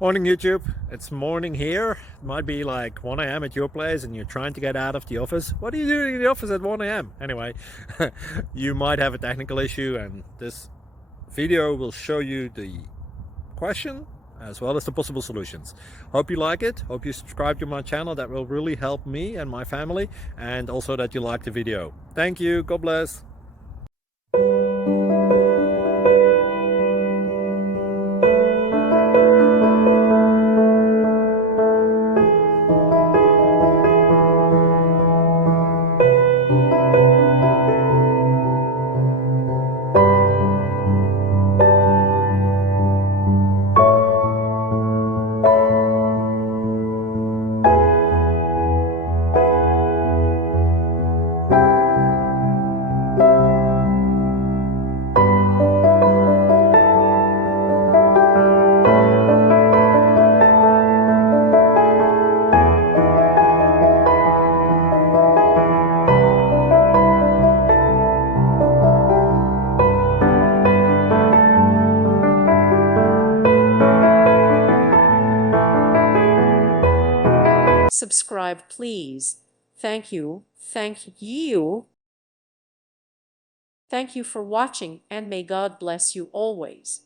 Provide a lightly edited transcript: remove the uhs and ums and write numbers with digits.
Morning YouTube, it's morning here. It might be like 1 a.m. at your place and you're trying to get out of the office. What are you doing in the office at 1 a.m.? Anyway, you might have a technical issue and this video will show you the question as well as the possible solutions. Hope you like it, hope you subscribe to my channel. That will really help me and my family, and also that you like the video. Thank you, God bless. Subscribe, please. Thank you. Thank you. Thank you for watching, and may God bless you always.